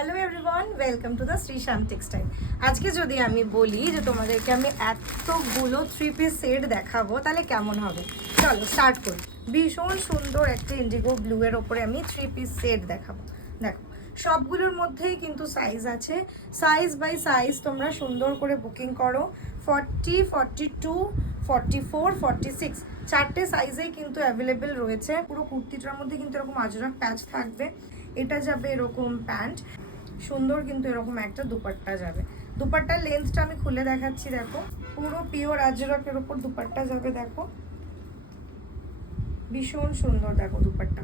Hello everyone, welcome to the Shree Shyam textile. আজকে যদি আমি বলি যে তোমাদেরকে আমি এতগুলো 3 পিস সেট দেখাবো তাহলে কেমন হবে, চলো স্টার্ট করি। ভীষণ সুন্দর একটা ইন্ডিগো ব্লু এর ওপরে আমি 3 পিস সেট দেখাবো। দেখো সবগুলোর মধ্যেই কিন্তু সাইজ আছে, সাইজ বাই সাইজ তোমরা সুন্দর করে বুকিং করো। 40, 42, 44, 46 চারটে সাইজেই কিন্তু অ্যাভেলেবেল রয়েছে। পুরো কুর্তিটার মধ্যে কিন্তু এরকম আজরাক প্যাচ থাকবে, এটা যাবে এরকম প্যান্ট, সুন্দর কিন্তু এরকম একটা দুপাট্টা যাবে। দুপাট্টার লেন্থটা আমি খুলে দেখাচ্ছি, দেখো পুরো পিওর আজরকের উপর দুপাট্টা যাবে। দেখো ভীষণ সুন্দর, দেখো দুপাট্টা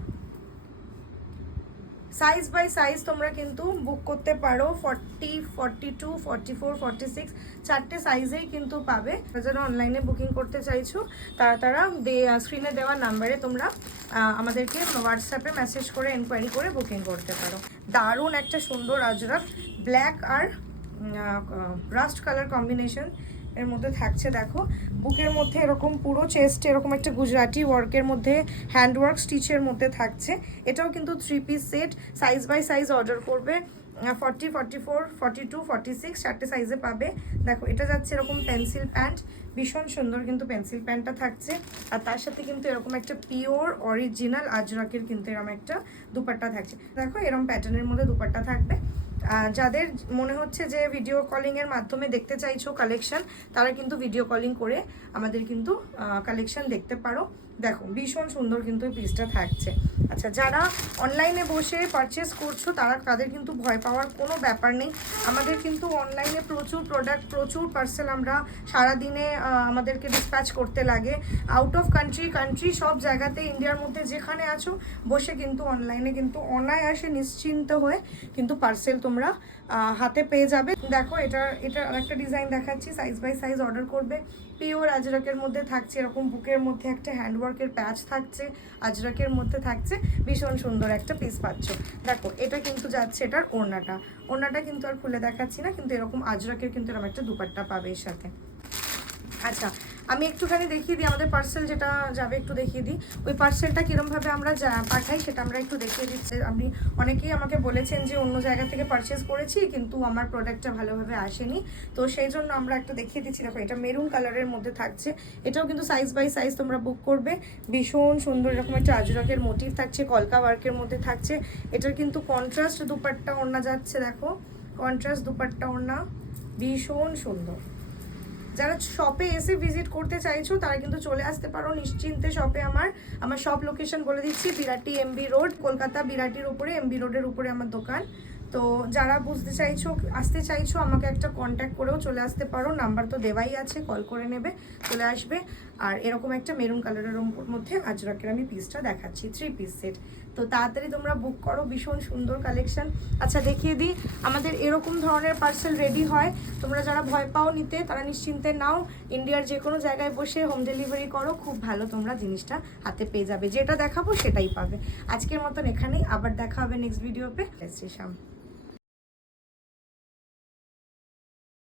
সাইজ বাই সাইজ তোমরা কিন্তু বুক করতে পারো। 40, 42, 44, 46 চারটে সাইজেই কিন্তু পাবে। যারা অনলাইনে বুকিং করতে চাইছো তারা স্ক্রিনে দেওয়া নাম্বারে তোমরা আমাদেরকে হোয়াটসঅ্যাপে মেসেজ করে এনকোয়ারি করে বুকিং করতে পারো। দারুণ একটা সুন্দর আজরাক ব্ল্যাক আর রাস্ট কালার কম্বিনেশন এর মধ্যে থাকছে। দেখো বুকের মধ্যে এরকম পুরো চেস্টে এরকম একটা গুজরাটি ওয়ার্কের মধ্যে হ্যান্ডওয়ার্ক স্টিচের মধ্যে থাকছে। এটাও কিন্তু 3 piece set, size by size order করবে। 40, 44, 42, 46 চারটে সাইজে পাবে। দেখো এটা যাচ্ছে এরকম পেন্সিল প্যান্ট, ভীষণ সুন্দর কিন্তু পেন্সিল প্যান্টটা থাকছে। আর তার সাথে কিন্তু এরকম একটা পিওর অরিজিনাল আজরাকের কিন্তু এরকম একটা দুপাট্টা থাকছে। দেখো এরকম প্যাটার্নের মধ্যে দুপাট্টা থাকবে। যাদের মনে হচ্ছে যে ভিডিও কলিংয়ের মাধ্যমে দেখতে চাইছো কালেকশন, তারা কিন্তু ভিডিও কলিং করে আমাদের কিন্তু কালেকশন দেখতে পারো। দেখো ভীষণ সুন্দর কিন্তু এই পিসটা থাকছে। আচ্ছা, যারা অনলাইনে বসে পারচেস করছো তাদের কিন্তু ভয় পাওয়ার কোনো ব্যাপার নেই। আমাদের কিন্তু অনলাইনে প্রচুর প্রোডাক্ট, প্রচুর পার্সেল আমরা সারাদিনে আমাদেরকে ডিসপ্যাচ করতে লাগে। আউট অফ কান্ট্রি সব জায়গাতে, ইন্ডিয়ার মধ্যে যেখানে আছো বসে কিন্তু অনলাইনে কিন্তু অনায়াসে নিশ্চিন্ত হয়ে কিন্তু পার্সেল তোমরা হাতে পেয়ে যাবে। দেখো এটা আরেকটা ডিজাইন দেখাচ্ছি, সাইজ বাই সাইজ অর্ডার করবে। পিওর আজরাকের মধ্যে থাকছে এরকম বুকের মধ্যে একটা হ্যান্ডওয়ার্কের প্যাচ থাকছে, আজরাকের মধ্যে থাকছে, ভীষণ সুন্দর একটা পিস পাচ্ছ। দেখো এটা কিন্তু যাচ্ছে এটার ওড়নাটা কিন্তু আর খুলে দেখাচ্ছি না, কিন্তু এরকম আজরাকের কিন্তু এরকম একটা দুপাট্টা পাবে এর সাথে। আচ্ছা, আমি একটুখানি দেখিয়ে দিই আমাদের পার্সেল যেটা যাবে, একটু দেখিয়ে দিই ওই পার্সেলটা কীরমভাবে আমরা পাঠাই সেটা আমরা একটু দেখিয়ে দিচ্ছি। আপনি অনেকেই আমাকে বলেছেন যে অন্য জায়গা থেকে পারচেস করেছি কিন্তু আমার প্রোডাক্টটা ভালোভাবে আসেনি, তো সেই জন্য আমরা একটু দেখিয়ে দিচ্ছি। দেখো এটা মেরুন কালারের মধ্যে থাকছে, এটাও কিন্তু সাইজ বাই সাইজ তোমরা বুক করবে। ভীষণ সুন্দর এরকম একটা আজরাকের মোটিভ থাকছে, কলকা ওয়ার্কের মধ্যে থাকছে। এটার কিন্তু কন্ট্রাস্ট দুপাট্টা ওড়না যাচ্ছে, দেখো কন্ট্রাস্ট দুপাট্টা ওড়না, ভীষণ সুন্দর। যারা শপে এসে ভিজিট করতে চাইছো তারা কিন্তু চলে আসতে পারো নিশ্চিন্তে শপে। আমার শপ লোকেশন বলে দিচ্ছি, বিরাটি এমবি রোড, কলকাতা বিরাটির উপরে এমবি রোডের উপরে আমার দোকান। তো যারা বুঝতে চাইছো, আসতে চাইছো, আমাকে একটা কন্ট্যাক্ট করেও চলে আসতে পারো, নাম্বার তো দেওয়াই আছে, কল করে নেবে, চলে আসবে। আর এরকম একটা মেরুন কালারের মধ্যে আজরাকের আমি পিসটা দেখাচ্ছি, 3 পিস সেট। তো তাড়াতাড়ি তোমরা বুক করো, ভীষণ সুন্দর কালেকশন। আচ্ছা দেখিয়ে দিই, আমাদের এরকম ধরনের পার্সেল রেডি হয়। তোমরা যারা ভয় পাও নিতে তারা নিশ্চিন্তে নাও, ইন্ডিয়ার যে কোনো জায়গায় বসে হোম ডেলিভারি করো, খুব ভালো তোমরা জিনিসটা হাতে পেয়ে যাবে। যেটা দেখাবো সেটাই পাবে। আজকের মতন এখানেই, আবার দেখা হবে নেক্সট ভিডিওতে। শ্রীশ্যাম।